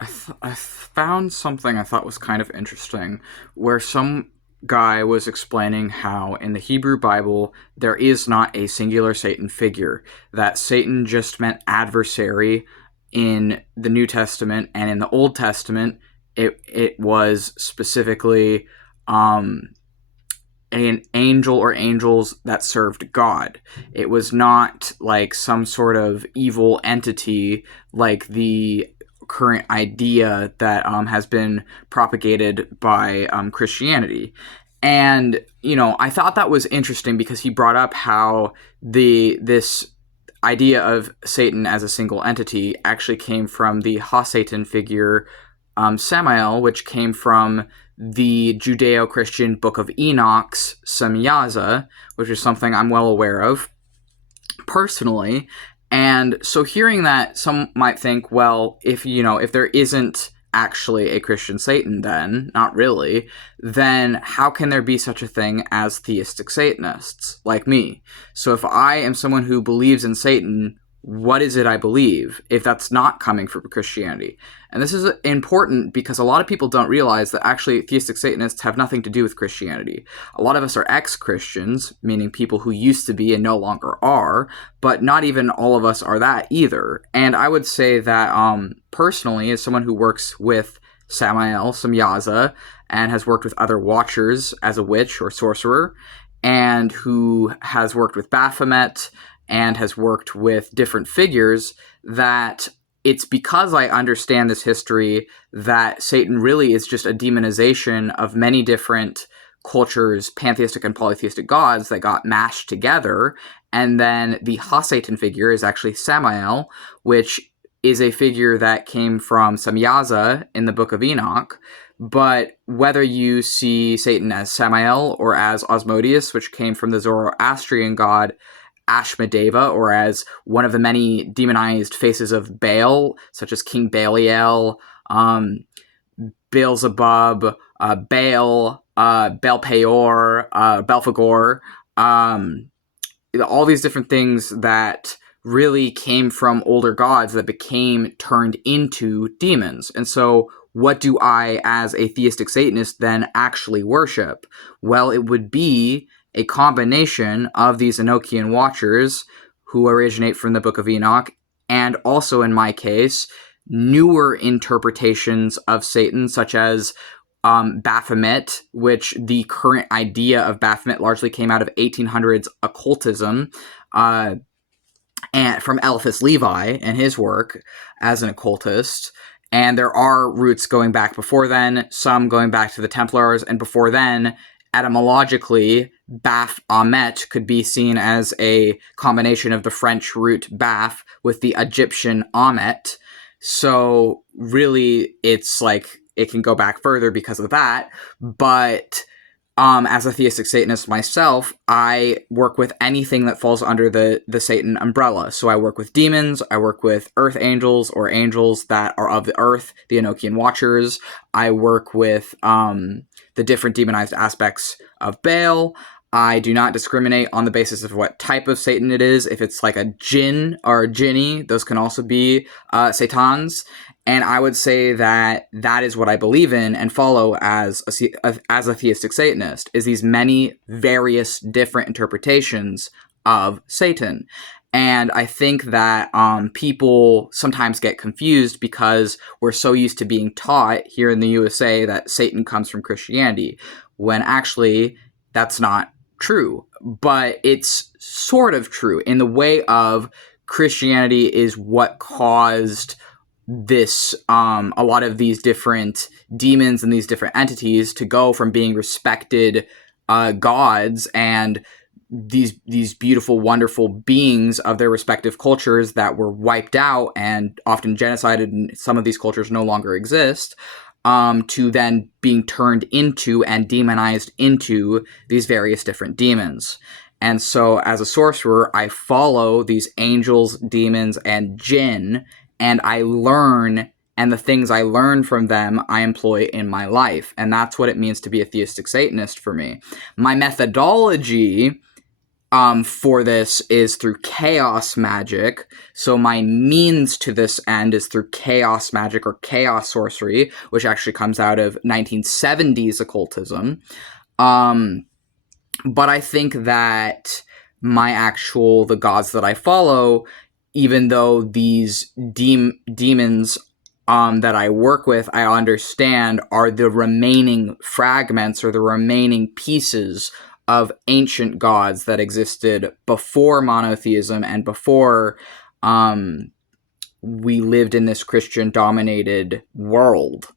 I found something I thought was kind of interesting, where some guy was explaining how in the Hebrew Bible there is not a singular Satan figure, that Satan just meant adversary in the New Testament, and in the Old Testament it was specifically um, an angel or angels that served God. It was not like some sort of evil entity like the current idea that has been propagated by Christianity. And I thought that was interesting because he brought up how the this idea of Satan as a single entity actually came from the Ha-Satan figure Samael, which came from the Judeo-Christian Book of Enoch's Samyaza, which is something I'm well aware of personally. And so hearing that, some might think, well, if there isn't actually a Christian Satan, then not really, then how can there be such a thing as theistic Satanists like me? So if I am someone who believes in Satan, what is it I believe if that's not coming from Christianity? And this is important because a lot of people don't realize that actually theistic Satanists have nothing to do with Christianity. A lot of us are ex-Christians, meaning people who used to be and no longer are, but not even all of us are that either. And I would say that personally, as someone who works with Samael Samyaza and has worked with other watchers as a witch or sorcerer, and who has worked with Baphomet and has worked with different figures, that it's because I understand this history that Satan really is just a demonization of many different cultures, pantheistic and polytheistic gods that got mashed together. And then the Ha-Satan figure is actually Samael, which is a figure that came from Samyaza in the Book of Enoch. But whether you see Satan as Samael or as Osmodeus, which came from the Zoroastrian god Ashmedeva, or as one of the many demonized faces of Baal, such as King Belial, Beelzebub, Baal, Baal-peor, Belphegor, all these different things that really came from older gods that became turned into demons. And so what do I, as a theistic Satanist, then actually worship? Well, it would be a combination of these Enochian watchers who originate from the Book of Enoch, and also, in my case, newer interpretations of Satan, such as Baphomet, which the current idea of Baphomet largely came out of 1800s occultism, and from Eliphas Levi and his work as an occultist. And there are roots going back before then, some going back to the Templars, and before then, etymologically, Baphomet could be seen as a combination of the French root Baph with the Egyptian Amet. So really, it's like it can go back further because of that. But as a theistic Satanist myself, I work with anything that falls under the Satan umbrella. So I work with demons, I work with earth angels or angels that are of the earth, the Enochian Watchers. I work with the different demonized aspects of Baal. I do not discriminate on the basis of what type of Satan it is. If it's like a jinn or a jinni, those can also be Satans. And I would say that that is what I believe in and follow as a theistic Satanist, is these many various different interpretations of Satan. And I think that people sometimes get confused because we're so used to being taught here in the USA that Satan comes from Christianity, when actually that's not true. But it's sort of true in the way of Christianity is what caused this a lot of these different demons and these different entities to go from being respected gods and these beautiful, wonderful beings of their respective cultures that were wiped out and often genocided, and some of these cultures no longer exist, to then being turned into and demonized into these various different demons. And so as a sorcerer, I follow these angels, demons, and jinn, and I learn, and the things I learn from them I employ in my life. And that's what it means to be a theistic Satanist for me. My methodology for this is through chaos magic. So my means to this end is through chaos magic or chaos sorcery, which actually comes out of 1970s occultism. But I think that the gods that I follow, even though these demons that I work with, I understand are the remaining fragments or the remaining pieces of ancient gods that existed before monotheism and before we lived in this Christian-dominated world.